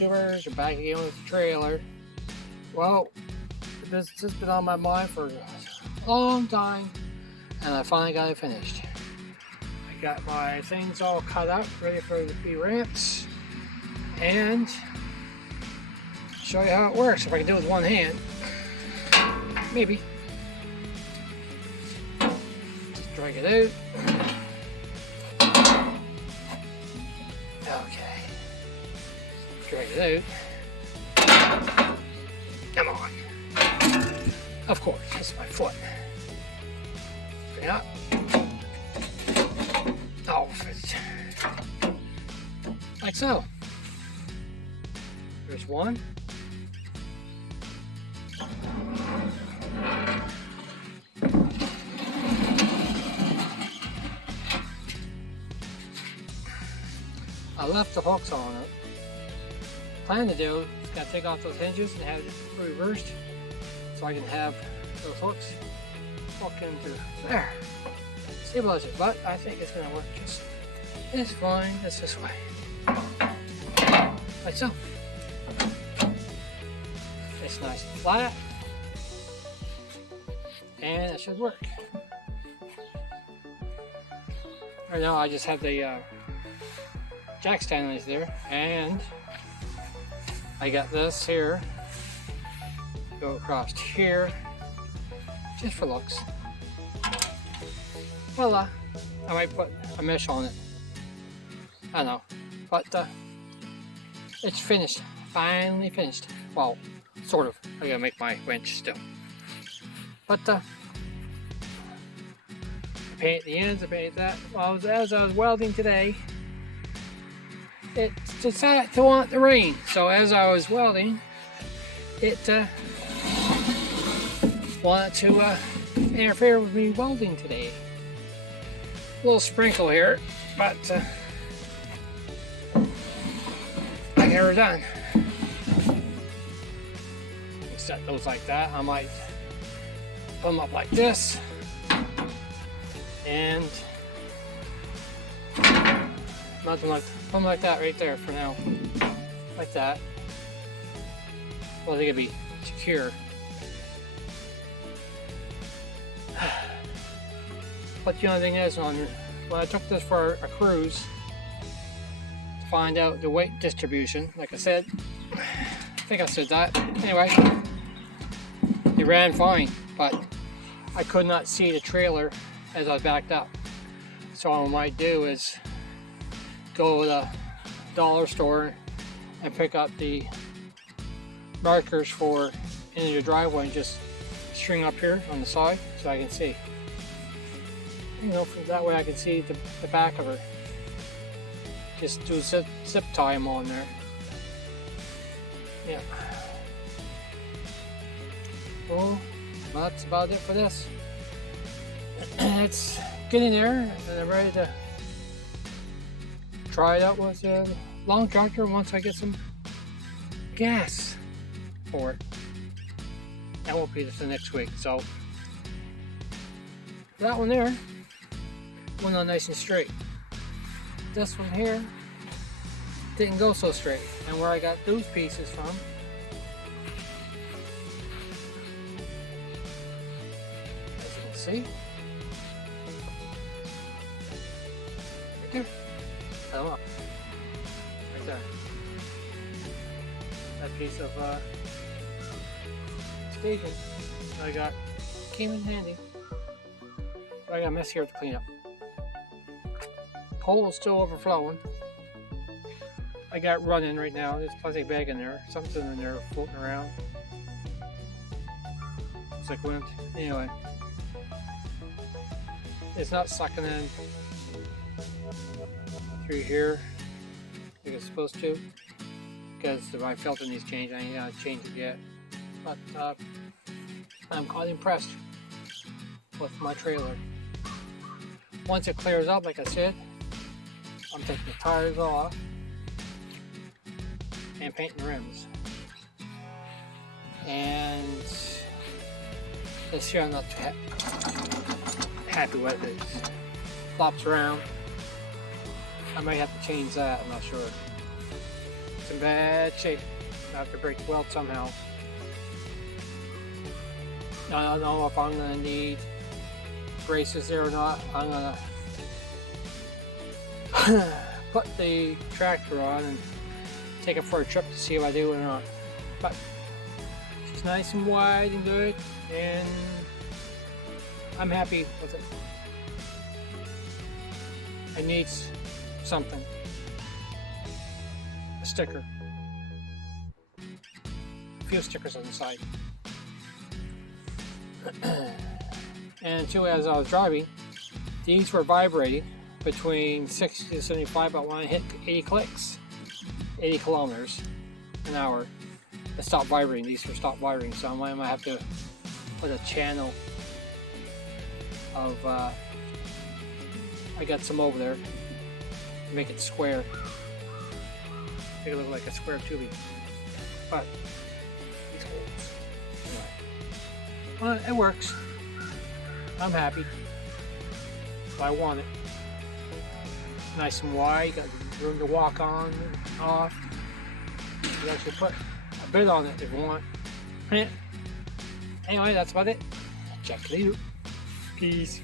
YouTubers are back again with the trailer. Well, this has been on my mind for a long time, and I finally got it finished. I got my things all cut out, ready for the B ramps, and show you how it works. If I can do it with one hand, maybe. Just drag it out. Okay. Drag it out. Come on. Of course, that's my foot. Yeah. Oh, like so. There's one. I left the hooks on it. Plan to do is gotta take off those hinges and have it reversed so I can have those hooks hook into there. Stabilize it, but I think it's gonna work just fine just this way. Like so. It's nice and flat. And it should work. Right now I just have the jack stand there, and I got this here, go across here, just for looks. Voila! I might put a mesh on it. I don't know, but it's finished. Finally finished. Well, sort of. I gotta make my winch still. But paint the ends, I painted that. Well, as I was welding today, it decided to want the rain. So as I was welding, it wanted to interfere with me welding today. A little sprinkle here, but I get her done. Set those like that. I might put them up like this, and nothing like something like that right there for now, like that. Well, they could be secure. But the only thing is, when I took this for a cruise to find out the weight distribution, like I said, I think I said that. Anyway, it ran fine, but I could not see the trailer as I backed up. So what I might do is go to the dollar store and pick up the markers for into the driveway and just string up here on the side so I can see. You know, from that way I can see the back of her. Just do a zip tie them on there. Yeah. Well, that's about it for this. It's getting there, and I'm ready to try it out with a long tractor once I get some gas for it. That won't be until next week. So that one there went on nice and straight. This one here didn't go so straight, and where I got those pieces from, as you can see, right there. I don't know. Right there. That piece of staging I got came in handy. But I got a mess here to clean up. Pole is still overflowing. I got running right now. There's a plastic bag in there. Something in there floating around. Looks like wind. Anyway. It's not sucking in through here like it's supposed to, because my filter needs changed. I ain't gonna change it yet. But I'm quite impressed with my trailer. Once it clears up, like I said, I'm taking the tires off and painting rims. And this year I'm not too happy with it. It flops around. I might have to change that, I'm not sure. It's in bad shape. I have to break the weld somehow. I don't know if I'm gonna need braces there or not. I'm gonna put the tractor on and take it for a trip to see if I do it or not. But it's nice and wide and good, and I'm happy with it. It needs something. A sticker. A few stickers on the side. And too, as I was driving, these were vibrating between 60 to 75, but when I hit 80 clicks, 80 kilometers an hour, it stopped vibrating. These were stopped vibrating, so I might have to put a channel of, I got some over there to make it square. Make it look like a square tubing. But these holes. Anyway. Well, it works. I'm happy. I want it. Nice and wide, got room to walk on and off. You can actually put a bit on it if you want. Anyway, that's about it. Check it out. Peace.